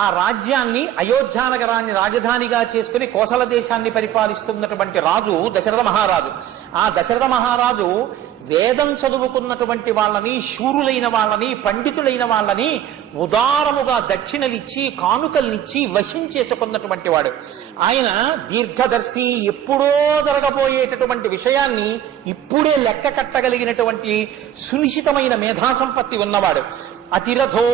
ఆ రాజ్యాన్ని అయోధ్యానగరాన్ని రాజధానిగా చేసుకుని కోసల దేశాన్ని పరిపాలిస్తున్నటువంటి రాజు దశరథ మహారాజు. ఆ దశరథ మహారాజు వేదం చదువుకున్నటువంటి వాళ్ళని, శూరులైన వాళ్ళని, పండితులైన వాళ్ళని ఉదారముగా దక్షిణలిచ్చి కానుకల్నిచ్చి వశం చేసుకున్నటువంటి వాడు. ఆయన దీర్ఘదర్శి, ఎప్పుడో జరగబోయేటటువంటి విషయాన్ని ఇప్పుడే లెక్క కట్టగలిగినటువంటి సునిశ్చితమైన మేధాసంపత్తి ఉన్నవాడు. అతిరథో,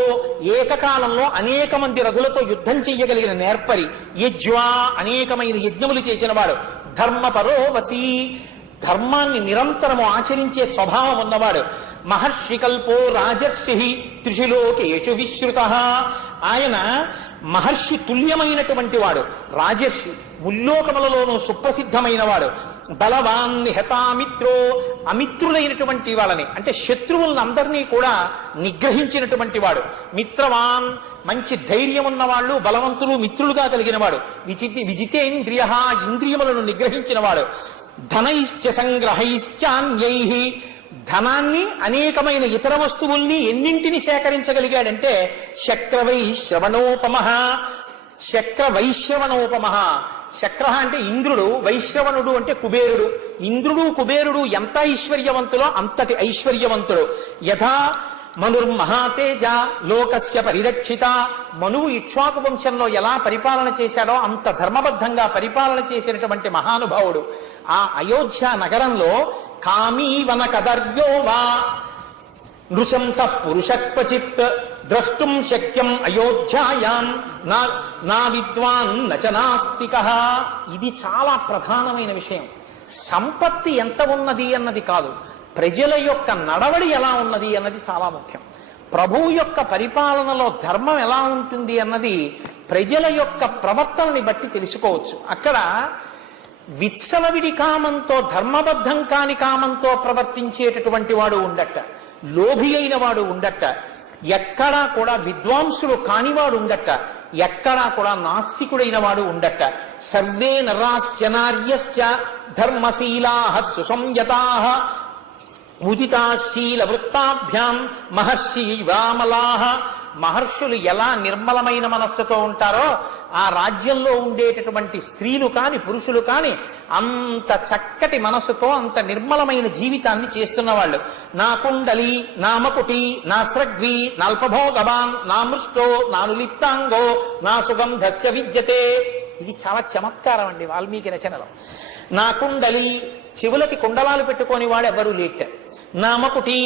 ఏకకాలంలో అనేక మంది రథులతో యుద్ధం చెయ్యగలిగిన నేర్పరి. యజ్వా, అనేకమైన యజ్ఞములు చేసినవాడు. ధర్మపరో వసీ, ధర్మాన్ని నిరంతరము ఆచరించే స్వభావం ఉన్నవాడు. మహర్షి కల్పో రాజర్షి త్రిశులోకేషు విశ్రుత, ఆయన మహర్షి తుల్యమైనటువంటి వాడు, రాజర్షి, ముల్లోకములలోనూ సుప్రసిద్ధమైన వాడు. బలవాన్ నిహతామిత్రో, అమిత్రులైనటువంటి వాళ్ళని అంటే శత్రువులందరినీ కూడా నిగ్రహించినటువంటి వాడు. మిత్రవాన్, మంచి ధైర్యం ఉన్నవాళ్ళు, బలవంతులు మిత్రులుగా కలిగిన వాడు. విజితేంద్రియ, ఇంద్రియములను నిగ్రహించిన వాడు. ధనైశ్చ సంగ్రహైశ్చాన్యై, ధనాన్ని అనేకమైన ఇతర వస్తువుల్ని ఎన్నింటిని సేకరించగలిగాడంటే శక్రవైశ్రవణోపమ. శక్రవైశ్రవణోపమ, శక్ర అంటే ఇంద్రుడు, వైశ్రవణుడు అంటే కుబేరుడు. ఇంద్రుడు కుబేరుడు ఎంత ఐశ్వర్యవంతులో అంతటి ఐశ్వర్యవంతుడు. యథా మనుర్మహాతేజ లోకస్య పరిరక్షిత, మనువు ఇక్ష్వాకు వంశంలో ఎలా పరిపాలన చేశాడో అంత ధర్మబద్ధంగా పరిపాలన చేసినటువంటి మహానుభావుడు. ఆ అయోధ్య నగరంలో కామీవన కదర్యో వా నృశంస పురుష క్వచిత్ ద్రష్టుం శక్యం అయోధ్యాయాం నా విద్వాన్ నచ నాస్తికః. ఇది చాలా ప్రధానమైన విషయం. సంపత్తి ఎంత ఉన్నది అన్నది కాదు, ప్రజల యొక్క నడవడి ఎలా ఉన్నది అన్నది చాలా ముఖ్యం. ప్రభువు యొక్క పరిపాలనలో ధర్మం ఎలా ఉంటుంది అన్నది ప్రజల యొక్క ప్రవర్తనని బట్టి తెలుసుకోవచ్చు. అక్కడ విత్సలవిడి కామంతో, ధర్మబద్ధం కాని కామంతో ప్రవర్తించేటటువంటి వాడు ఉండట, లోభి అయిన వాడు ఉండట, ఎక్కడా కూడా విద్వాంసులు కానివాడు ఉండట, ఎక్కడా కూడా నాస్తికుడైన వాడు ఉండట. సర్వే నరాశ్చనార్యశ్చ ధర్మశీలాః సుసంయతాః ఉదితాశీల వృత్తాభ్యాం మహర్షి వామలాః. మహర్షులు ఎలా నిర్మలమైన మనస్సుతో ఉంటారో ఆ రాజ్యంలో ఉండేటటువంటి స్త్రీలు కాని పురుషులు కాని అంత చక్కటి మనస్సుతో అంత నిర్మలమైన జీవితాన్ని చేస్తున్న వాళ్ళు. నా కుండలి, నా మకుటి, నా స్రగ్వి, నాల్పభోగవాన్, నా మృష్టో, నానులిప్తాంగో, నా సుగంధస్య విద్యతే. ఇది చాలా చమత్కారం అండి వాల్మీకి రచనలో. నా కుండలి, చెవులకి కుండలాలు పెట్టుకొని వాడు ఎవరూ లేట. నా మకుటి,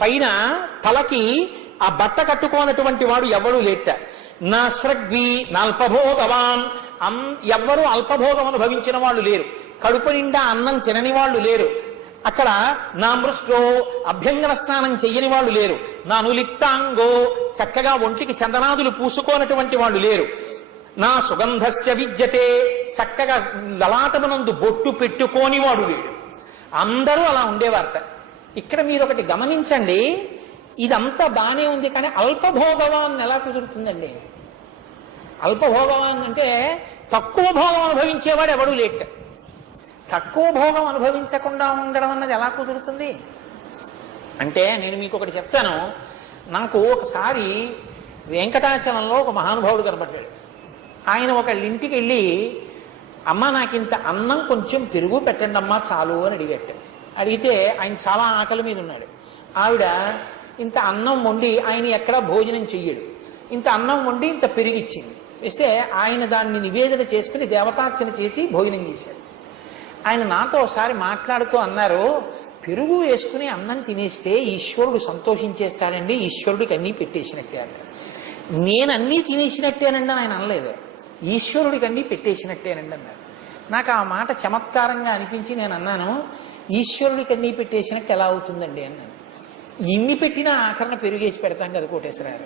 పైన తలకి ఆ బట్ట కట్టుకోనటువంటి వాడు ఎవడూ లేట. నా స్రగ్వి, నాల్పభోగవాన్, ఎవ్వరూ అల్పభోగం అనుభవించిన వాళ్ళు లేరు. కడుపు నిండా అన్నం తినని వాళ్ళు లేరు. అక్కడ నా మృష్టో, అభ్యంగన స్నానం చెయ్యని వాళ్ళు లేరు. నా నులిప్తాంగో, చక్కగా ఒంటికి చందనాదులు పూసుకోనటువంటి వాళ్ళు లేరు. నా సుగంధస్య విద్యతే, చక్కగా లలాటమునందు బొట్టు పెట్టుకోని వాడు లేడు. అందరూ అలా ఉండేవారట. ఇక్కడ మీరు ఒకటి గమనించండి, ఇదంతా బానే ఉంది, కానీ అల్పభోగవాన్ ఎలా కుదురుతుందండి? అల్పభోగవాన్ అంటే తక్కువ భోగం అనుభవించేవాడు ఎవడూ లేట. తక్కువ భోగం అనుభవించకుండా ఉండడం అన్నది ఎలా కుదురుతుంది అంటే, నేను మీకు ఒకటి చెప్తాను. నాకు ఒకసారి వెంకటాచలంలో ఒక మహానుభావుడు కనబడ్డాడు. ఆయన ఒకళ్ళ ఇంటికి వెళ్ళి, అమ్మ నాకు ఇంత అన్నం కొంచెం పెరుగు పెట్టండి అమ్మా చాలు అని అడిగాడు. అడిగితే ఆయన చాలా ఆకలి మీద ఉన్నాడు. ఆవిడ ఇంత అన్నం వండి, ఆయన ఎక్కడా భోజనం చెయ్యడు, ఇంత అన్నం వండి ఇంత పెరుగు ఇచ్చింది. ఇస్తే ఆయన దాన్ని నివేదన చేసుకుని దేవతార్చన చేసి భోజనం చేశాడు. ఆయన నాతో ఒకసారి మాట్లాడుతూ అన్నారు, పెరుగు వేసుకుని అన్నం తినేస్తే ఈశ్వరుడు సంతోషించేస్తాడండి, ఈశ్వరుడికి అన్నీ పెట్టేసినట్టే అన్నారు. నేను అన్నీ తినేసినట్టేనండి ఆయన అనలేదు, ఈశ్వరుడికి అన్నీ పెట్టేసినట్టేనండి అన్నారు. నాకు ఆ మాట చమత్కారంగా అనిపించి నేను అన్నాను, ఈశ్వరుడికి అన్నీ పెట్టేసినట్టు ఎలా అవుతుందండి అన్నాను. ఇన్ని పెట్టినా ఆఖరణ పెరుగేసి పెడతాం కదా కోటేశ్వరారు.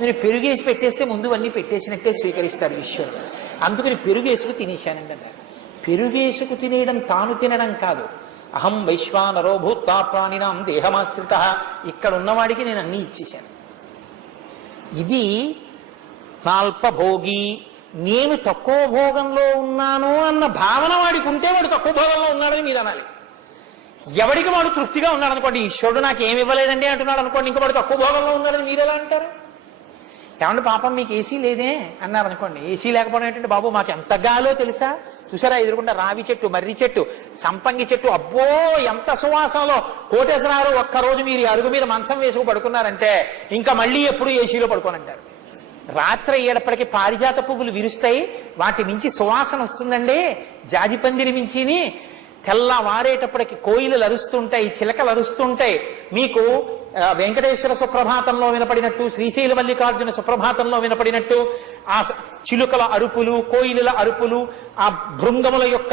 నేను పెరుగేసి పెట్టేస్తే ముందు అన్నీ పెట్టేసినట్టే స్వీకరిస్తాడు ఈశ్వరుడు. అందుకని పెరుగేసుకు తినేశానండి అన్నారు. పెరుగేసుకు తినేయడం తాను తినడం కాదు. అహం వైశ్వానరో భూత్వా ప్రాణినాం దేహమాశ్రిత, ఇక్కడ ఉన్నవాడికి నేను అన్నీ ఇచ్చేశాను. ఇది నాల్పభోగి, నేను తక్కువ భోగంలో ఉన్నాను అన్న భావన వాడికి ఉంటే వాడు తక్కువ భోగంలో ఉన్నాడని మీరు అనాలి. ఎవడికి వాడు తృప్తిగా ఉన్నాడు అనుకోండి, ఈశ్వరుడు నాకు ఏమి ఇవ్వలేదండి అంటున్నాడు అనుకోండి, ఇంకా వాడు తక్కువ భోగంలో ఉన్నాడని మీరు ఎలా అంటారు? ఏమంటే పాపం మీకు ఏసీ లేదే అన్నారు అనుకోండి. ఏసీ లేకపోవడం ఏంటంటే, బాబు మాకు ఎంత గాలో తెలుసా, చూసారా ఎదురుకుండా రావి చెట్టు, మర్రి చెట్టు, సంపంగి చెట్టు, అబ్బో ఎంత సువాసనలో. కోటేశ్వరారు ఒక్కరోజు మీరు అరుగు మీద మంచం వేసుకు పడుకున్నారంటే ఇంకా మళ్ళీ ఎప్పుడు ఏసీలో పడుకోనంటారు. రాత్రి అయ్యేటప్పటికీ పారిజాత పువ్వులు విరుస్తాయి, వాటి మించి సువాసన వస్తుందండి, జాజిపందిరి మించిని. తెల్లవారేటప్పటికి కోయిలలు అరుస్తుంటాయి, చిలకలు అరుస్తుంటాయి. మీకు వెంకటేశ్వర సుప్రభాతంలో వినపడినట్టు, శ్రీశైల మల్లికార్జున సుప్రభాతంలో వినపడినట్టు ఆ చిలుకల అరుపులు, కోయిలల అరుపులు, ఆ భృంగముల యొక్క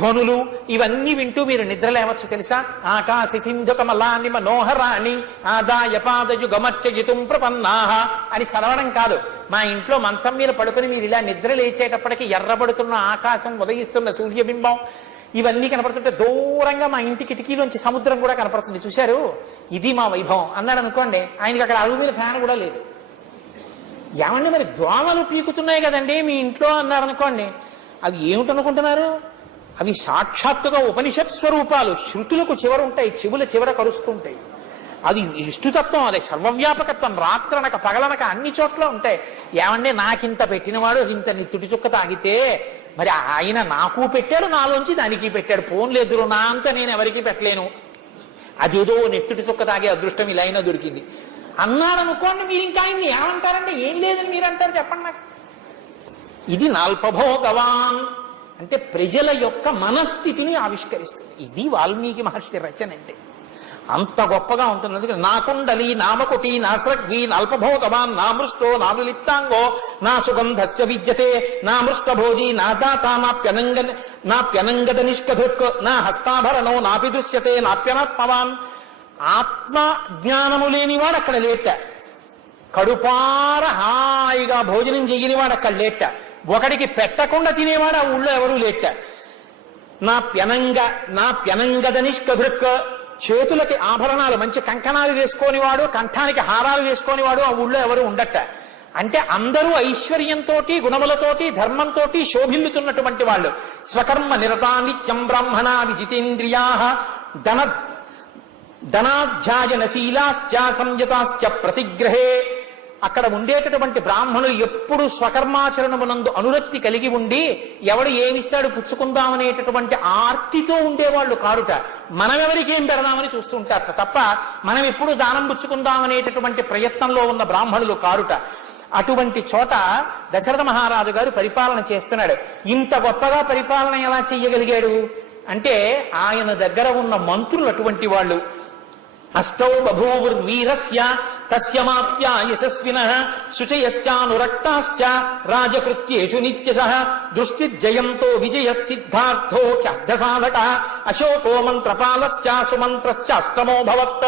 ధ్వనులు, ఇవన్నీ వింటూ మీరు నిద్రలేవచ్చు తెలుసా. ఆకాశింధుకమలాని మనోహరాణి ఆదాయ పాదయుగమర్చయితుం ప్రపన్నాహ అని చదవడం కాదు. మా ఇంట్లో మంచం మీద పడుకుని మీరు ఇలా నిద్ర లేచేటప్పటికి ఎర్రబడుతున్న ఆకాశం, ఉదయిస్తున్న సూర్యబింబం ఇవన్నీ కనపడుతుంటే దూరంగా మా ఇంటి కిటికీలోంచి సముద్రం కూడా కనపడుతుంది, చూశారు, ఇది మా వైభవం అన్నాడు అనుకోండి. ఆయనకి అక్కడ అరుగు మీద ఫ్యాన్ కూడా లేదు. ఏమండి మరి దోమలు పీకుతున్నాయి కదండి మీ ఇంట్లో అన్నారు అనుకోండి. అవి ఏమిటనుకుంటున్నారు? అవి సాక్షాత్తుగా ఉపనిషత్ స్వరూపాలు. శృతులకు చివర ఉంటాయి, చెవుల చివర కరుస్తుంటాయి. అది విష్ణుతత్వం, అది సర్వవ్యాపకత్వం. రాత్రనక పగలనక అన్ని చోట్ల ఉంటాయి. ఏమంటే నాకింత పెట్టినవాడు ఇంత నిత్తుటి చుక్క తాగితే మరి ఆయన నాకు పెట్టాడు, నాలోంచి దానికి పెట్టాడు, ఫోన్లు ఎదురు నా అంతా నేను ఎవరికి పెట్టలేను, అదేదో నెత్తుటి చుక్క తాగే అదృష్టం ఇలా అయినా దొరికింది అన్నాడు అనుకోండి. మీరు ఇంకా ఆయన్ని ఏమంటారంటే ఏం లేదని మీరు అంటారు, చెప్పండి నాకు. ఇది నాల్పభోగవాన్ అంటే ప్రజల యొక్క మనస్థితిని ఆవిష్కరిస్తుంది. ఇది వాల్మీకి మహర్షి రచన అంటే అంత గొప్పగా ఉంటుంది. అందుకని నా కుండలి నామకుటి నా స్రగ్వి నాల్పభోగవాన్ నా మృష్టో నా విలిప్తాంగో నా సుగంధస్య విద్యతే నా మృష్టభోజీ నా దాత నాప్యనంగద నిష్కధుక్ నా హస్తాభరణో నాపి దృశ్యతే నాప్యనాత్మవాన్. ఆత్మ జ్ఞానము లేనివాడు అక్కడ లేట, కడుపార హాయిగా భోజనం చెయ్యనివాడు అక్కడ లేట, ఒకడికి పెట్టకుండా తినేవాడు ఆ ఊళ్ళో ఎవరూ లేట. నా ప్యనంగద నిష్కధుక్ చేతులకి ఆభరణాలు మంచి కంకణాలు వేసుకోనివాడు, కంఠానికి హారాలు వేసుకోనివాడు ఆ ఊళ్ళో ఎవరు ఉండట. అంటే అందరూ ఐశ్వర్యంతో, గుణములతోటి, ధర్మంతో శోభిల్లుతున్నటువంటి వాళ్ళు. స్వకర్మ నిరతా నిత్యం బ్రాహ్మణా విజితేంద్రియా ధనాధ్యాయనశీలాశ్చ సంయతాశ్చ ప్రతిగ్రహే. అక్కడ ఉండేటటువంటి బ్రాహ్మణులు ఎప్పుడు స్వకర్మాచరణమునందు అనురక్తి కలిగి ఉండి ఎవడు ఏమిస్తాడు పుచ్చుకుందామనేటటువంటి ఆర్తితో ఉండేవాళ్ళు కారుట. మనం ఎవరికి ఏం పెడదామని చూస్తుంటారట తప్ప మనం ఎప్పుడు దానం పుచ్చుకుందామనేటటువంటి ప్రయత్నంలో ఉన్న బ్రాహ్మణులు కారుట. అటువంటి చోట దశరథ మహారాజు గారు పరిపాలన చేస్తున్నాడు. ఇంత గొప్పగా పరిపాలన ఎలా చెయ్యగలిగాడు అంటే ఆయన దగ్గర ఉన్న మంత్రులు అటువంటి వాళ్ళు. అష్టౌ బభూవుర్వీరస్య తస్య యశస్వినః శుచయశ్చానురక్తాశ్చ రాజకృత్యేషు నిత్యశః దృష్టిర్జయంతో విజయః సిద్ధార్థో హ్యర్థసాధకః అశోకో మంత్రపాలశ్చ సుమంత్రశ్చ అష్టమో భవత్.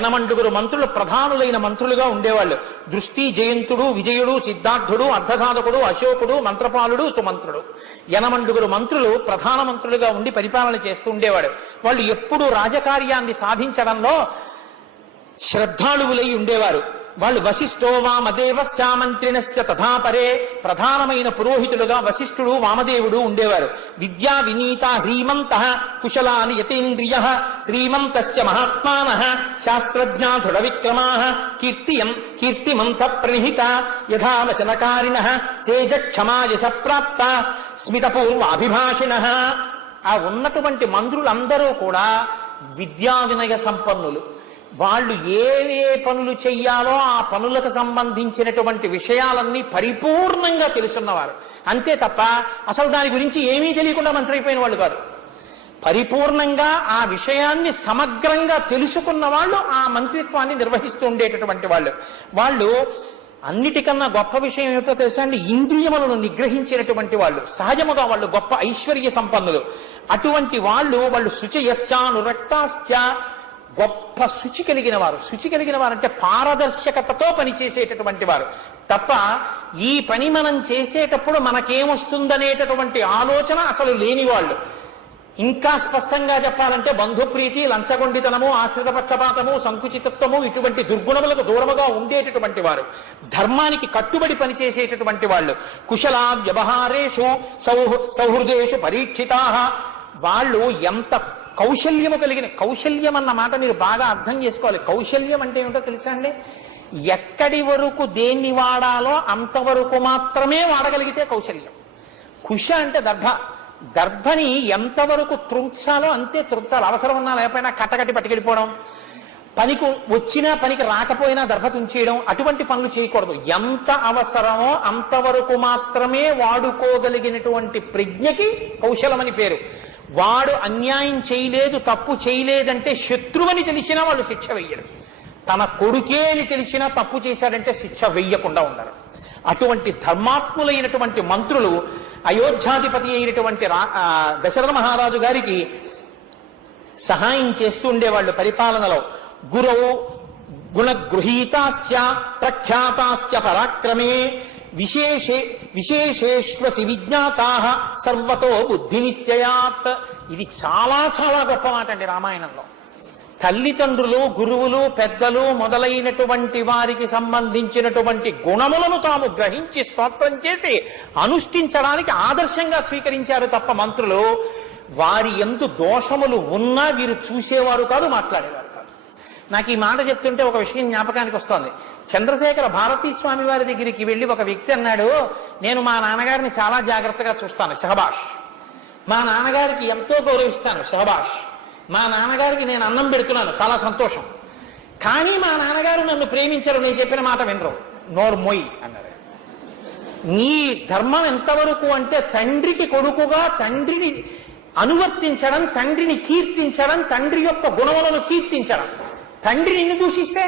8 మంత్రులు ప్రధానులైన మంత్రులుగా ఉండేవాళ్ళు. దృష్టి, జయంతుడు, విజయుడు, సిద్ధార్థుడు, అర్ధసాధకుడు, అశోకుడు, మంత్రపాలుడు, సుమంత్రుడు. 8 మంత్రులు ప్రధాన మంత్రులుగా ఉండి పరిపాలన చేస్తూ ఉండేవాడు. వాళ్ళు ఎప్పుడూ రాజకార్యాన్ని సాధించడంలో శ్రద్ధాళువులై ఉండేవారు. వాళ్ళు వశిష్ఠో వామదేవశ్చ మంత్రినశ్చ తథాపరే. ప్రధానమైన పురోహితులుగా వశిష్ఠుడు, వామదేవుడు ఉండేవారు. విద్యా వినీత హ్రీమంత కుశలాని యతేంద్రియ శ్రీమంతశ్చ మహాత్మానః శాస్త్రజ్ఞా దృఢ విక్రమాః కీర్తిమంత ప్రణిహిత యథావచనకారిణః తేజక్షమా యశ ప్రాప్త స్మితపూర్వాభిభాషిణః. ఆ ఉన్నటువంటి మంత్రులందరూ కూడా విద్యా వినయ సంపన్నులు. వాళ్ళు ఏ పనులు చెయ్యాలో ఆ పనులకు సంబంధించినటువంటి విషయాలన్నీ పరిపూర్ణంగా తెలుసున్నవారు. అంతే తప్ప అసలు దాని గురించి ఏమీ తెలియకుండా మంత్రి అయిపోయిన వాళ్ళు కాదు. పరిపూర్ణంగా ఆ విషయాన్ని సమగ్రంగా తెలుసుకున్న వాళ్ళు ఆ మంత్రిత్వాన్ని నిర్వహిస్తూ ఉండేటటువంటి వాళ్ళు. వాళ్ళు అన్నిటికన్నా గొప్ప విషయం ఏమిటో తెలుసా అండి, ఇంద్రియములను నిగ్రహించినటువంటి వాళ్ళు. సహజముగా వాళ్ళు గొప్ప ఐశ్వర్య సంపన్నులు. అటువంటి వాళ్ళు శుచయశ్చానురక్తాశ్చ గొప్ప శుచి కలిగిన వారు. శుచి కలిగిన వారు అంటే పారదర్శకతతో పనిచేసేటటువంటి వారు తప్ప ఈ పని మనం చేసేటప్పుడు మనకేమొస్తుందనేటటువంటి ఆలోచన అసలు లేని వాళ్ళు. ఇంకా స్పష్టంగా చెప్పాలంటే బంధుప్రీతి, లంచగొండితనము, ఆశ్రిత పక్షపాతము, సంకుచితత్వము ఇటువంటి దుర్గుణములకు దూరముగా ఉండేటటువంటి వారు. ధర్మానికి కట్టుబడి పనిచేసేటటువంటి వాళ్ళు. కుశల వ్యవహారేషు సౌహృదేషు పరీక్షితా. వాళ్ళు ఎంత కౌశల్యము కలిగిన, కౌశల్యం అన్న మాట మీరు బాగా అర్థం చేసుకోవాలి. కౌశల్యం అంటే ఏమిటో తెలుసా అండి? ఎక్కడి వరకు దేన్ని వాడాలో అంతవరకు మాత్రమే వాడగలిగితే కౌశల్యం. కుశ అంటే దర్భని ఎంతవరకు త్రుంచాలో అంతే త్రుంచాలి. అవసరం ఉన్నా లేకపోయినా కట్టకట్టి పట్టుకెళ్ళిపోవడం, పనికి వచ్చినా పనికి రాకపోయినా దర్భ తుంచేయడం, అటువంటి పనులు చేయకూడదు. ఎంత అవసరమో అంతవరకు మాత్రమే వాడుకోగలిగినటువంటి ప్రజ్ఞకి కౌశలమని పేరు. వాడు అన్యాయం చేయలేదు, తప్పు చేయలేదంటే శత్రువని తెలిసినా వాళ్ళు శిక్ష వెయ్యరు. తన కొడుకే అని తెలిసినా తప్పు చేశాడంటే శిక్ష వెయ్యకుండా ఉండరు. అటువంటి ధర్మాత్ములైనటువంటి మంత్రులు అయోధ్యాధిపతి అయినటువంటి దశరథ మహారాజు గారికి సహాయం చేస్తూ ఉండేవాళ్ళు పరిపాలనలో. గురవు గుణగృహీతాశ్చ ప్రఖ్యాతాశ్చ పరాక్రమే విశేషేష్వసి విజ్ఞాతాః సర్వతో బుద్ధి నిశ్చయాత్. ఇది చాలా చాలా గొప్ప మాట అండి రామాయణంలో. తల్లిదండ్రులు, గురువులు, పెద్దలు మొదలైనటువంటి వారికి సంబంధించినటువంటి గుణములను తాము గ్రహించి స్తోత్రం చేసి అనుష్ఠించడానికి ఆదర్శంగా స్వీకరించారు తప్ప మంత్రులు వారి యందు దోషములు ఉన్నా వీరు చూసేవారు కాదు, మాట్లాడేవారు కాదు. నాకు ఈ మాట చెప్తుంటే ఒక విషయం జ్ఞాపకానికి వస్తోంది. చంద్రశేఖర భారతీ స్వామి వారి దగ్గరికి వెళ్ళి ఒక వ్యక్తి అన్నాడు, నేను మా నాన్నగారిని చాలా జాగ్రత్తగా చూస్తాను, షహబాష్. మా నాన్నగారికి ఎంతో గౌరవిస్తాను, షహబాష్. మా నాన్నగారికి నేను అన్నం పెడుతున్నాను, చాలా సంతోషం. కానీ మా నాన్నగారు నన్ను ప్రేమించరు, నేను చెప్పిన మాట వినరు, నోరు మొయ్ అన్నారు. నీ ధర్మం ఎంతవరకు అంటే తండ్రికి కొడుకుగా తండ్రిని అనువర్తించడం, తండ్రిని కీర్తించడం, తండ్రి యొక్క గుణములను కీర్తించడం. తండ్రి నిన్ను దూషిస్తే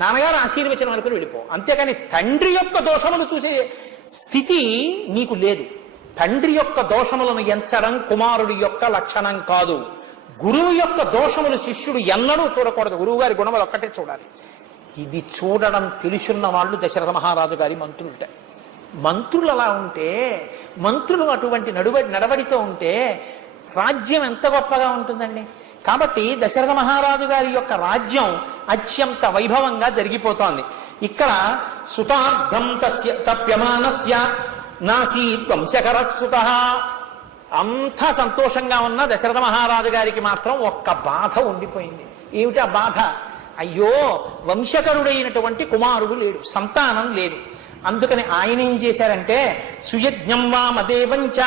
నాన్నగారు ఆశీర్వచనం అనుకుని వెళ్ళిపో. అంతేకాని తండ్రి యొక్క దోషములు చూసే స్థితి నీకు లేదు. తండ్రి యొక్క దోషములను ఎంచడం కుమారుడి యొక్క లక్షణం కాదు. గురువు యొక్క దోషములు శిష్యుడు ఎన్నడూ చూడకూడదు, గురువు గారి గుణములు ఒక్కటే చూడాలి. ఇది చూడడం తెలుసున్న వాళ్ళు దశరథ మహారాజు గారి మంత్రులుంటే. మంత్రులు అలా ఉంటే, మంత్రులు అటువంటి నడవడితో ఉంటే రాజ్యం ఎంత గొప్పగా ఉంటుందండి. కాబట్టి దశరథ మహారాజు గారి యొక్క రాజ్యం అత్యంత వైభవంగా జరిగిపోతోంది. ఇక్కడ సుతార్థం తప్యమానస్య నాసీత్ వంశకరస్సుతః. అంతా సంతోషంగా ఉన్న దశరథ మహారాజు గారికి మాత్రం ఒక్క బాధ ఉండిపోయింది. ఏమిటి ఆ బాధ? అయ్యో, వంశకరుడైనటువంటి కుమారుడు లేడు, సంతానం లేదు. అందుకని ఆయన ఏం చేశారంటే సుయజ్ఞం వామదేవంచ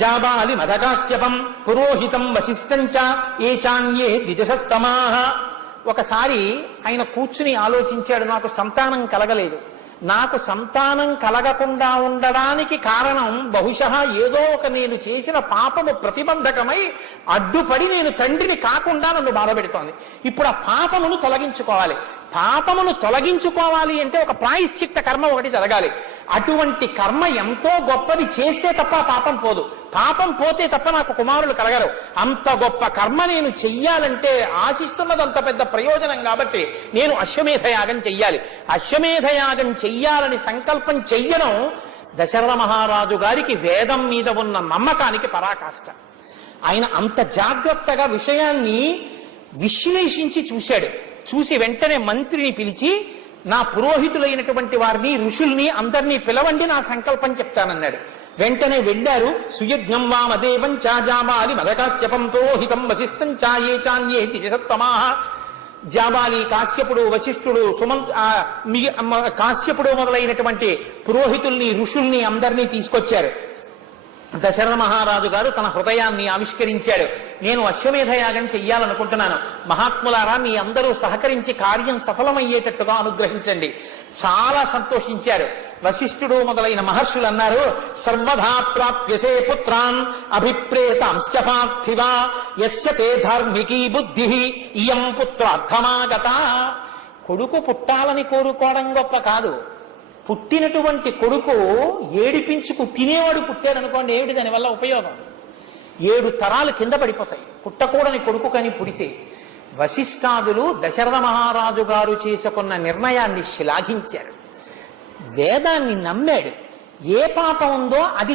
జాబాలి మదకాశ్యపం పురోహితం వశిష్టంచ ఏచాన్యే ద్విజసత్తమాః. ఒకసారి ఆయన కూర్చుని ఆలోచించాడు, నాకు సంతానం కలగలేదు, నాకు సంతానం కలగకుండా ఉండడానికి కారణం బహుశः ఏదో ఒక నేను చేసిన పాపము ప్రతిబంధకమై అడ్డుపడి నేను తండ్రిని కాకుండా నన్ను బాధపెడుతోంది. ఇప్పుడు ఆ పాపమును తొలగించుకోవాలి. పాపమును తొలగించుకోవాలి అంటే ఒక ప్రాయశ్చిత్త కర్మ ఒకటి జరగాలి. అటువంటి కర్మ ఎంతో గొప్పది చేస్తే తప్ప పాపం పోదు. పాపం పోతే తప్ప నాకు కుమారులు కలగరు. అంత గొప్ప కర్మ నేను చెయ్యాలంటే ఆశిస్తున్నది అంత పెద్ద ప్రయోజనం కాబట్టి నేను అశ్వమేధయాగం చెయ్యాలి. అశ్వమేధయాగం చెయ్యాలని సంకల్పం చెయ్యడం దశరథ మహారాజు గారికి వేదం మీద ఉన్న నమ్మకానికి పరాకాష్ట. ఆయన అంత జాగ్రత్తగా విషయాన్ని విశ్లేషించి చూశాడు. చూసి వెంటనే మంత్రిని పిలిచి నా పురోహితులైనటువంటి వారిని, ఋషుల్ని అందరినీ పిలవండి, నా సంకల్పం చెప్తానన్నాడు. వెంటనే వెళ్ళారు. సుయజ్ఞం వామదేవం చాజాబాలి మదకాశ్యపం పురోహితం వశిష్టం చాయే చాన్యే ద్విజసత్తమాః. జాబాలి, కాశ్యపుడు, వశిష్ఠుడు, కాశ్యపుడు మొదలైనటువంటి పురోహితుల్ని, ఋషుల్ని అందరినీ తీసుకొచ్చారు. దశరథ మహారాజు గారు తన హృదయాన్ని ఆవిష్కరించాడు. నేను అశ్వమేధయాగం చెయ్యాలనుకుంటున్నాను, మహాత్ములారా మీ అందరూ సహకరించి కార్యం సఫలమయ్యేటట్టుగా అనుగ్రహించండి. చాలా సంతోషించారు. వశిష్ఠుడు మొదలైన మహర్షులు అన్నారు, సర్వధా ప్రాప్యసే పుత్రాన్ అభిప్రేతాంశ్చ పార్థివా యస్య తే ధార్మికీ బుద్ధి ఇయం పుత్రార్థమాగత. కొడుకు పుట్టాలని కోరుకోవడం గొప్ప కాదు, పుట్టినటువంటి కొడుకు ఏడిపించుకు తినేవాడు పుట్టాడు అనుకోండి, ఏమిటి దానివల్ల ఉపయోగం? 7 తరాలు కింద పడిపోతాయి పుట్టకూడని కొడుకు కానీ పుడితే. వశిష్ఠాదులు దశరథ మహారాజు గారు చేసుకున్న నిర్ణయాన్ని శ్లాఘించారు. వేదాన్ని నమ్మాడు. ఏ పాపం ఉందో అది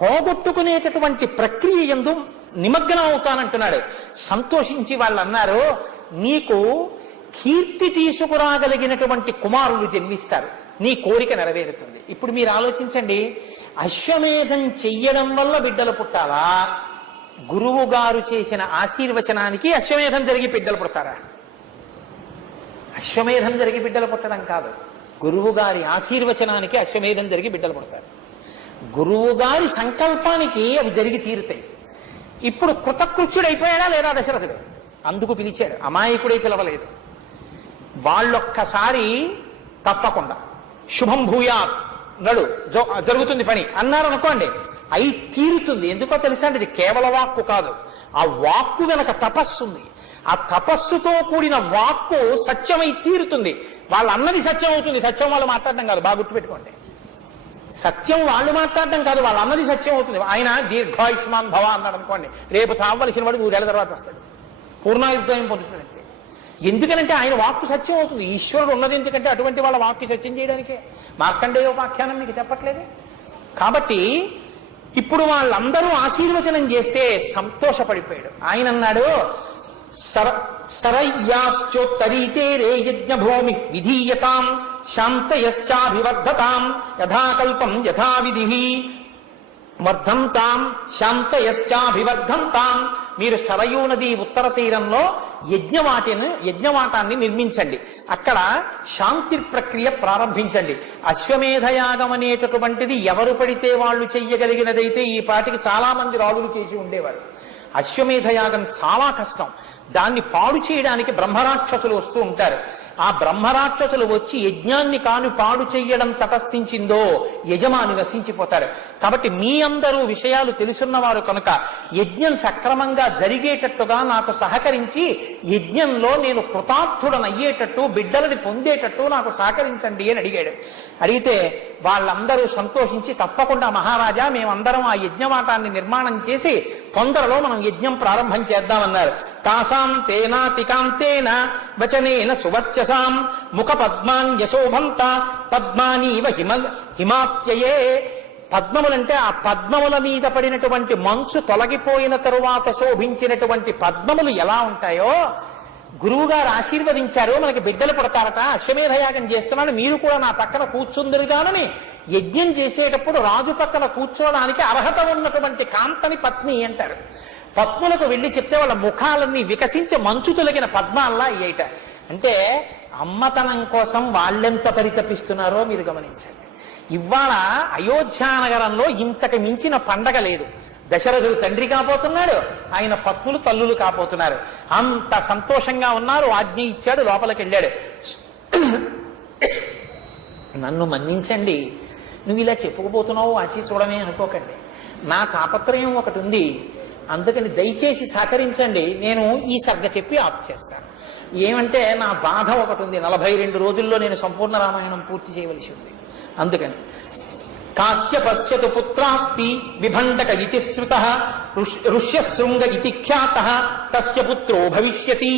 పోగొట్టుకునేటటువంటి ప్రక్రియ యందు నిమగ్నం అవుతానంటున్నాడు. సంతోషించి వాళ్ళు అన్నారు, నీకు కీర్తి తీసుకురాగలిగినటువంటి కుమారులు జన్మిస్తారు, నీ కోరిక నెరవేరుతుంది. ఇప్పుడు మీరు ఆలోచించండి, అశ్వమేధం చెయ్యడం వల్ల బిడ్డలు పుట్టాలా, గురువు గారు చేసిన ఆశీర్వచనానికి అశ్వమేధం జరిగి బిడ్డలు పుడతారా? అశ్వమేధం జరిగి బిడ్డలు పుట్టడం కాదు, గురువు గారి ఆశీర్వచనానికి అశ్వమేధం జరిగి బిడ్డలు పుడతారు. గురువు గారి సంకల్పానికి అవి జరిగి తీరుతాయి. ఇప్పుడు కృతకృత్యుడైపోయాడా లేదా దశరథుడు? అందుకు పిలిచాడు, అమాయకుడై పిలవలేదు. వాళ్ళొక్కసారి తప్పకుండా శుభం భూయాత్ నడు జరుగుతుంది పని అన్నారు అనుకోండి, అయి తీరుతుంది. ఎందుకో తెలుసా అండి, ఇది కేవల వాక్కు కాదు, ఆ వాక్కు వెనక తపస్సు ఉంది. ఆ తపస్సుతో కూడిన వాక్కు సత్యమై తీరుతుంది. వాళ్ళు అన్నది సత్యం అవుతుంది, సత్యం వాళ్ళు మాట్లాడడం కాదు. బాగా గుర్తుపెట్టుకోండి, సత్యం వాళ్ళు మాట్లాడడం కాదు, వాళ్ళు అన్నది సత్యం అవుతుంది. ఆయన దీర్ఘాయుష్మాన్ భవ అన్నాడు అనుకోండి, రేపు చావలసిన వాడు 3 ఏళ్ల తర్వాత వస్తాడు, పూర్ణాయుర్దాయం పొందుతాడంతే. ఎందుకనంటే ఆయన వాక్కు సత్యం అవుతుంది. ఈశ్వరుడు ఉన్నది ఎందుకంటే అటువంటి వాళ్ళ వాక్కు సత్యం చేయడానికే. మార్కండేయోపాఖ్యానం మీకు చెప్పట్లేదు. కాబట్టి ఇప్పుడు వాళ్ళందరూ ఆశీర్వచనం చేస్తే సంతోషపడిపోయాడు. ఆయన అన్నాడు, సరయ్యాశ్చోత్తరీతే రే యజ్ఞభూమి విధీయతాం శాంతయశ్చాభివర్ధతాం యథాకల్పం యథావిధి వర్ధంతాం శాంతయశ్చాభివర్ధంతాం. మీరు సరయూ నది ఉత్తర తీరంలో యజ్ఞవాటాన్ని నిర్మించండి, అక్కడ శాంతి ప్రక్రియ ప్రారంభించండి. అశ్వమేధయాగం అనేటటువంటిది ఎవరు పడితే వాళ్ళు చెయ్యగలిగినదైతే ఈ పాటికి చాలా మంది రాజులు చేసి ఉండేవారు. అశ్వమేధయాగం చాలా కష్టం. దాన్ని పాడు చేయడానికి బ్రహ్మరాక్షసులు వస్తూ ఉంటారు. ఆ బ్రహ్మరాక్షసులు వచ్చి యజ్ఞాన్ని కాను పాడు చెయ్యడం తటస్థించిందో యజమాని నశించిపోతారు. కాబట్టి మీ అందరూ విషయాలు తెలుసున్నవారు కనుక యజ్ఞం సక్రమంగా జరిగేటట్టుగా నాకు సహకరించి యజ్ఞంలో నేను కృతార్థుడనయ్యేటట్టు బిడ్డలని పొందేటట్టు నాకు సహకరించండి అని అడిగాడు. అడిగితే వాళ్ళందరూ సంతోషించి, తప్పకుండా మహారాజా, మేమందరం ఆ యజ్ఞవాటాన్ని నిర్మాణం చేసి తొందరలో మనం యజ్ఞం ప్రారంభం చేద్దామన్నారు. తాసాం తేనాతికాంతేన వచనేన సువర్చసాం ముఖ పద్మాన్యశోభంత పద్మానీవ హిమాత్యయే. పద్మములంటే ఆ పద్మముల మీద పడినటువంటి మంచు తొలగిపోయిన తరువాత శోభించినటువంటి పద్మములు ఎలా ఉంటాయో గురువు గారు ఆశీర్వదించారు, మనకి బిడ్డలు పడతారట, అశ్వమేధయాగం చేస్తున్నాను, మీరు కూడా నా పక్కన కూర్చుందరుగానని యజ్ఞం చేసేటప్పుడు రాజు పక్కన కూర్చోవడానికి అర్హత ఉన్నటువంటి కాంతని పత్ని అంటారు. పత్నులకు వెళ్ళి చెప్తే వాళ్ళ ముఖాలన్నీ వికసించి మంచు తొలగిన పద్మాల్లా అయ్యేట. అంటే అమ్మతనం కోసం వాళ్ళెంత పరితపిస్తున్నారో మీరు గమనించండి. ఇవాళ అయోధ్యానగరంలో ఇంతకు మించిన పండగ లేదు. దశరథుడు తండ్రి కాబోతున్నాడు, ఆయన పత్నులు తల్లులు కాబోతున్నారు. అంత సంతోషంగా ఉన్నారు. ఆజ్ఞ ఇచ్చాడు, లోపలికి వెళ్ళాడు. నన్ను మన్నించండి, నువ్వు ఇలా చెప్పుకుపోతున్నావు ఆచి చూడమే అనుకోకండి, నా తాపత్రయం ఒకటి ఉంది, అందుకని దయచేసి సహకరించండి, నేను ఈ సర్గ చెప్పి ఆప్ చేస్తాను. ఏమంటే నా బాధ ఒకటి ఉంది, 42 రోజుల్లో నేను సంపూర్ణ రామాయణం పూర్తి చేయవలసి ఉంది. అందుకని కాశ్యపశ్యతు పుత్రాస్తి విభండక ఇతి శ్రుతః ఋష్యశృంగ ఇతి ఖ్యాతః తస్య పుత్రో భవిష్యతి.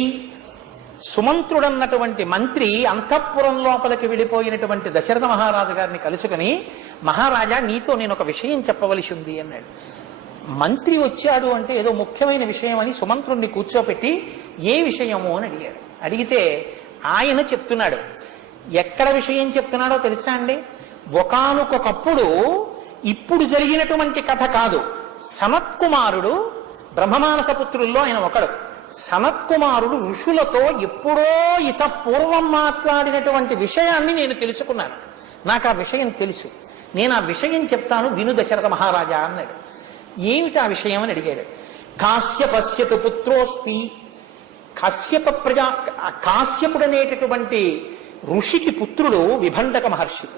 సుమంత్రుడన్నటువంటి మంత్రి అంతఃపురం లోపలికి వెళ్ళిపోయినటువంటి దశరథ మహారాజు గారిని కలుసుకుని, మహారాజా, నీతో నేను ఒక విషయం చెప్పవలసి ఉంది అన్నాడు. మంత్రి వచ్చాడు అంటే ఏదో ముఖ్యమైన విషయం అని సుమంత్రుణ్ణి కూర్చోపెట్టి ఏ విషయము అని అడిగాడు. అడిగితే ఆయన చెప్తున్నాడు. ఎక్కడ విషయం చెప్తున్నాడో తెలుసా అండి? ఒకానొకప్పుడు, ఇప్పుడు జరిగినటువంటి కథ కాదు. సనత్కుమారుడు బ్రహ్మమానస పుత్రుల్లో ఆయన ఒకడు. సనత్కుమారుడు ఋషులతో ఎప్పుడో పూర్వం మాట్లాడినటువంటి విషయాన్ని నేను తెలుసుకున్నాను. నాకు ఆ విషయం తెలుసు, నేను ఆ విషయం చెప్తాను, విను దశరథ మహారాజా అన్నాడు. ఏమిటి ఆ విషయం అని అడిగాడు. కాశ్యపశ్యతు పుత్రోస్తి. కాశ్యపుడనేటటువంటి ఋషికి పుత్రుడు విభండక మహర్షి.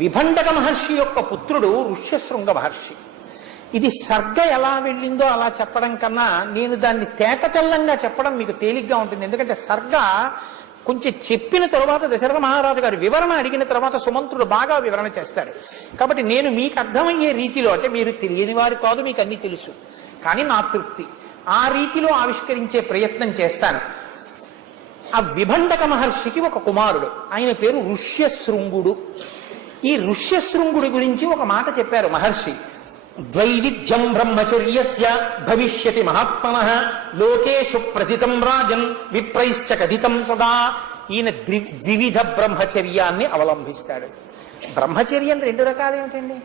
విభండక మహర్షి యొక్క పుత్రుడు ఋష్యశృంగ మహర్షి. ఇది సర్గ ఎలా వెళ్ళిందో అలా చెప్పడం కన్నా నేను దాన్ని తేటతెల్లంగా చెప్పడం మీకు తేలిగ్గా ఉంటుంది. ఎందుకంటే సర్గ కొంచెం చెప్పిన తర్వాత దశరథ మహారాజు గారు వివరణ అడిగిన తర్వాత సుమంత్రుడు బాగా వివరణ చేస్తాడు. కాబట్టి నేను మీకు అర్థమయ్యే రీతిలో, అంటే మీరు తెలియని వారు కాదు, మీకు అన్నీ తెలుసు, కానీ నా తృప్తి ఆ రీతిలో ఆవిష్కరించే ప్రయత్నం చేస్తాను. ఆ విభండక మహర్షికి ఒక కుమారుడు, ఆయన పేరు ఋష్యశృంగుడు. ఈ ఋష్యశృంగుడి గురించి ఒక మాట చెప్పారు మహర్షి. ద్వైవిధ్యం బ్రహ్మచర్యస్య భవిష్యతి మహాత్మనః లోకేషు ప్రతితం రాజన్ విప్రైశ్చ కథితం సదా. ఈయన ద్వివిధ బ్రహ్మచర్యాన్ని అవలంబిస్తాడు. బ్రహ్మచర్యం 2 రకాలు ఏమిటండి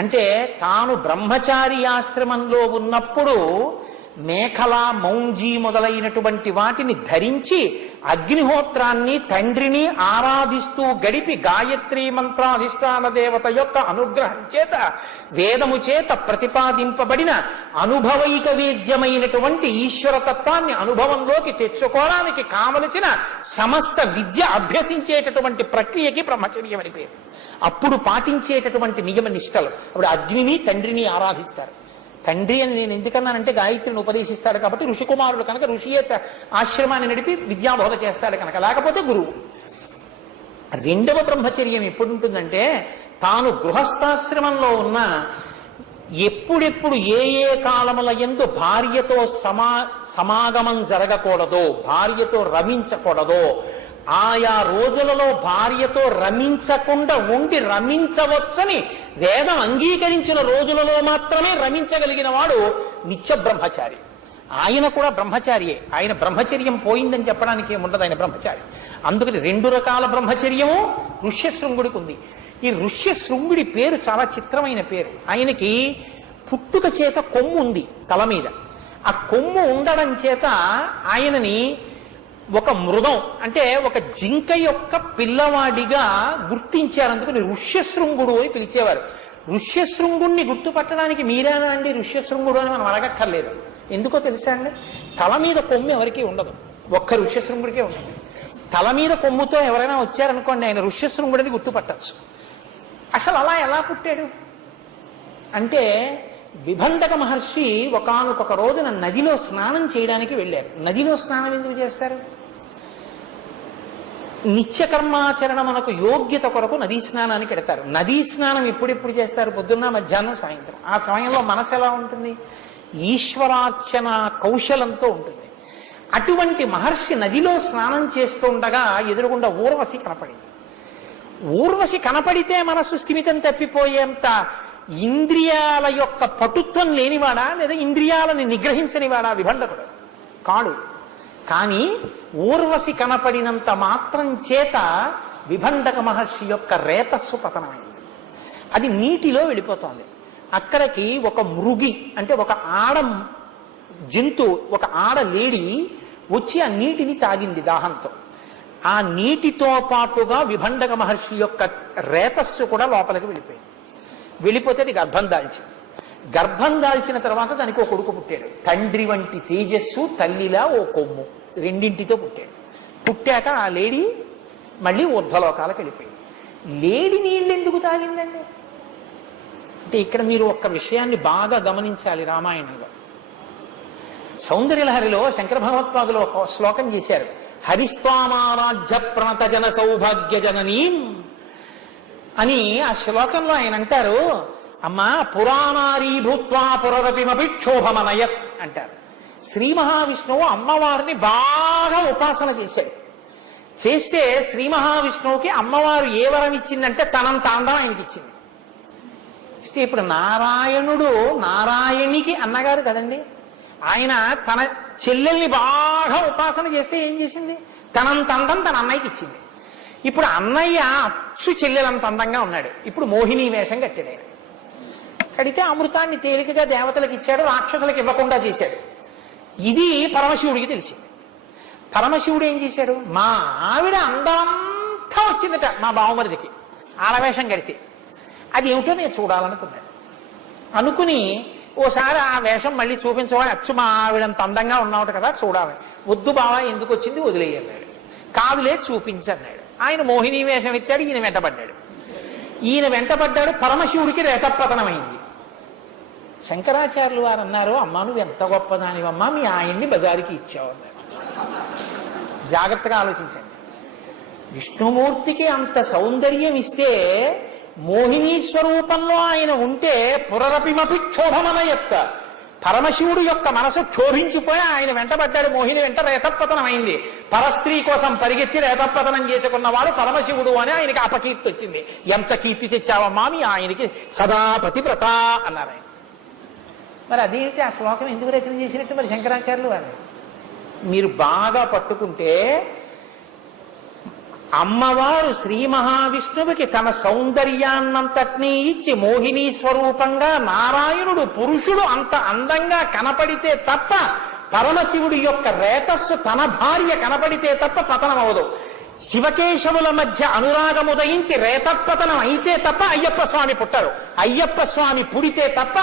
అంటే, తాను బ్రహ్మచారి ఆశ్రమంలో ఉన్నప్పుడు మేఖల మౌంజీ మొదలైనటువంటి వాటిని ధరించి అగ్నిహోత్రాన్ని తండ్రిని ఆరాధిస్తూ గడిపి గాయత్రీ మంత్రాధిష్టాన దేవత యొక్క అనుగ్రహం చేత వేదము చేత ప్రతిపాదింపబడిన అనుభవైక వేద్యమైనటువంటి ఈశ్వరతత్వాన్ని అనుభవంలోకి తెచ్చుకోవడానికి కావలసిన సమస్త విద్య అభ్యసించేటటువంటి ప్రక్రియకి బ్రహ్మచర్యం అని పేరు. అప్పుడు పాటించేటటువంటి నియమ నిష్టలు. అప్పుడు అగ్నిని తండ్రిని ఆరాధిస్తారు. తండ్రి అని నేను ఎందుకన్నానంటే గాయత్రిని ఉపదేశిస్తాడు కాబట్టి, ఋషికుమారుడు కనుక ఋషియే ఆశ్రమాన్ని నడిపి విద్యాబోధ చేస్తాడు కనుక, లేకపోతే గురువు. రెండవ బ్రహ్మచర్యం ఎప్పుడు ఉంటుందంటే, తాను గృహస్థాశ్రమంలో ఉన్న ఎప్పుడెప్పుడు ఏ ఏ కాలముల యందు భార్యతో సమాగమం జరగకూడదో, భార్యతో రమించకూడదో, ఆయా రోజులలో భార్యతో రమించకుండా ఉండి రమించవచ్చని వేదం అంగీకరించిన రోజులలో మాత్రమే రమించగలిగిన వాడు నిత్య బ్రహ్మచారి. ఆయన కూడా బ్రహ్మచారియే. ఆయన బ్రహ్మచర్యం పోయిందని చెప్పడానికి ఏముండదు, ఆయన బ్రహ్మచారి. అందుకని 2 రకాల బ్రహ్మచర్యము ఋష్యశృంగుడికి ఉంది. ఈ ఋష్యశృంగుడి పేరు చాలా చిత్రమైన పేరు. ఆయనకి పుట్టుక చేత కొమ్ము ఉంది తల మీద. ఆ కొమ్ము ఉండడం చేత ఆయనని ఒక మృగం అంటే ఒక జింక యొక్క పిల్లవాడిగా గుర్తించారు. అందుకని ఋష్యశృంగుడు అని పిలిచేవారు. ఋష్యశృంగుణ్ణి గుర్తుపట్టడానికి మీరేనా అండి ఋష్యశృంగుడు అని మనం అడగక్కర్లేదు. ఎందుకో తెలుసా అండి, తల మీద కొమ్ము ఎవరికీ ఉండదు, ఒక్క ఋష్యశృంగుడికే ఉంటుంది. తల మీద కొమ్ముతో ఎవరైనా వచ్చారనుకోండి, ఆయన ఋష్యశృంగుడిని గుర్తుపట్టచ్చు. అసలు అలా ఎలా పుట్టాడు అంటే, విభండక మహర్షి ఒకానొక రోజున నదిలో స్నానం చేయడానికి వెళ్ళారు. నదిలో స్నానం ఎందుకు చేస్తారు? నిత్యకర్మాచరణ మనకు యోగ్యత కొరకు నదీ స్నానానికి వెడతారు. నదీ స్నానం ఎప్పుడెప్పుడు చేస్తారు? పొద్దున్న, మధ్యాహ్నం, సాయంత్రం. ఆ సమయంలో మనసు ఎలా ఉంటుంది? ఈశ్వరార్చన కౌశలంతో ఉంటుంది. అటువంటి మహర్షి నదిలో స్నానం చేస్తుండగా ఎదురుగుండా ఊర్వశి కనపడింది. ఊర్వశి కనపడితే మనసు స్థిమితం తప్పిపోయేంత ఇంద్రియాల యొక్క పటుత్వం లేనివాడా, లేదా ఇంద్రియాలని నిగ్రహించనివాడా విభండకుడు? కాడు. కానీ ఊర్వశి కనపడినంత మాత్రం చేత విభండక మహర్షి యొక్క రేతస్సు పతనమైంది. అది నీటిలో వెళ్ళిపోతోంది. అక్కడికి ఒక మృగి అంటే ఒక ఆడ జంతువు, ఒక ఆడ లేడి వచ్చి ఆ నీటిని తాగింది దాహంతో. ఆ నీటితో పాటుగా విభండక మహర్షి యొక్క రేతస్సు కూడా లోపలికి వెళ్ళిపోయింది. వెళ్ళిపోతే అది గర్భం దాల్చింది. గర్భం దాల్చిన తర్వాత దానికి ఒక కొడుకు పుట్టాడు. తండ్రి వంటి తేజస్సు, తల్లిలా ఓ కొమ్ము, రెండింటితో పుట్టాడు. పుట్టాక ఆ లేడీ మళ్ళీ ఊర్ధ్వలోకాలకు వెళ్ళిపోయింది. లేడి నీళ్ళు ఎందుకు తాగిందండి అంటే, ఇక్కడ మీరు ఒక్క విషయాన్ని బాగా గమనించాలి. రామాయణంలో సౌందర్యలహరిలో శంకర భగవత్పాదులు ఒక శ్లోకం చేశారు. హరిస్వామారాధ్య ప్రణత జన సౌభాగ్య జననీం అని. ఆ శ్లోకంలో ఆయన అంటారు, అమ్మా పురాణారీ భూత్వా పురరపిమపి క్షోభమనయత్ అంటారు. శ్రీ మహావిష్ణువు అమ్మవారిని బాగా ఉపాసన చేశాడు. చేస్తే శ్రీ మహావిష్ణువుకి అమ్మవారు ఏ వరం ఇచ్చిందంటే తనంత అందం ఆయనకి ఇచ్చింది. ఇస్తే ఇప్పుడు నారాయణుడు నారాయణికి అన్నగారు కదండి. ఆయన తన చెల్లెల్ని బాగా ఉపాసన చేస్తే ఏం చేసింది? తనంత అందం తన అన్నయ్యకి ఇచ్చింది. ఇప్పుడు అన్నయ్య అచ్చు చెల్లెలంత అందంగా ఉన్నాడు. ఇప్పుడు మోహిని వేషం కట్టాడు. ఆయన కడితే అమృతాన్ని తేలికగా దేవతలకు ఇచ్చాడు, రాక్షసులకు ఇవ్వకుండా చేశాడు. ఇది పరమశివుడికి తెలిసింది. పరమశివుడు ఏం చేశాడు? మా ఆవిడ అందంతా వచ్చిందట మా బావమరిదికి ఆడవేషం కడితే, అది ఏమిటో నేను చూడాలనుకున్నాడు. అనుకుని ఓసారి ఆ వేషం మళ్ళీ చూపించవాలి, అచ్చు మా ఆవిడంత అందంగా ఉన్నావుట కదా చూడాలి. వద్దు బావా, ఎందుకు వచ్చింది వదిలేయన్నాడు. కాదులే చూపించన్నాడు. ఆయన మోహిని వేషం ఎత్తాడు, ఈయన వెంటబడ్డాడు. ఈయన వెంటబడ్డాడు, పరమశివుడికి రేతపతనమైంది. శంకరాచార్యులు వారు అన్నారు, అమ్మా నువ్వు ఎంత గొప్పదానివమ్మా, మీ ఆయన్ని బజారుకి ఇచ్చావు అన్నారు. జాగ్రత్తగా ఆలోచించండి. విష్ణుమూర్తికి అంత సౌందర్యం ఇస్తే, మోహిని స్వరూపంలో ఆయన ఉంటే పురరపిమపి క్షోభమనయత్, పరమశివుడు యొక్క మనసు క్షోభించిపోయి ఆయన వెంటబడ్డాడు. మోహిని వెంట రేతపతనం అయింది. పరస్త్రీ కోసం పరిగెత్తి రేతపతనం చేసుకున్నవాడు పరమశివుడు అని ఆయనకి అపకీర్తి వచ్చింది. ఎంత కీర్తి తెచ్చావమ్మా మీ ఆయనకి, సదా పతివ్రత అన్నారు ఆయన. మరి అదేంటి ఆ శ్లోకం ఎందుకు రచన చేసినట్టు మరి శంకరాచార్యులు వారు? మీరు బాగా పట్టుకుంటే అమ్మవారు శ్రీ మహావిష్ణువుకి తన సౌందర్యాన్నంతటినీ ఇచ్చి మోహిని స్వరూపంగా నారాయణుడు పురుషుడు అంత అందంగా కనపడితే తప్ప పరమశివుడి యొక్క రేతస్సు తన భార్య కనపడితే తప్ప పతనం అవదు. శివకేశవుల మధ్య అనురాగం ఉదయించి రేతపతనం అయితే తప్ప అయ్యప్ప స్వామి పుట్టరు. అయ్యప్ప స్వామి పుడితే తప్ప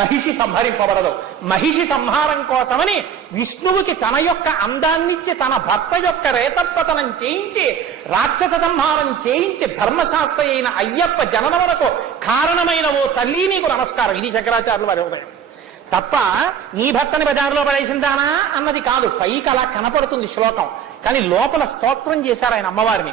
మహిషి సంహరింపబడదు. మహిషి సంహారం కోసమని విష్ణువుకి తన యొక్క అందాన్నిచ్చి తన భర్త యొక్క రేతపతనం చేయించి రాక్షస సంహారం చేయించి ధర్మశాస్త్ర అయిన అయ్యప్ప జననమునకు కారణమైన ఓ తల్లి నీకు నమస్కారం. ఇది శంకరాచార్యులు వారి ఉదయం తప్ప నీ భర్తని బజారులో పడేసిందానా అన్నది కాదు. పైకి అలా కనపడుతుంది శ్లోకం, కానీ లోపల స్తోత్రం చేశారు ఆయన అమ్మవారిని.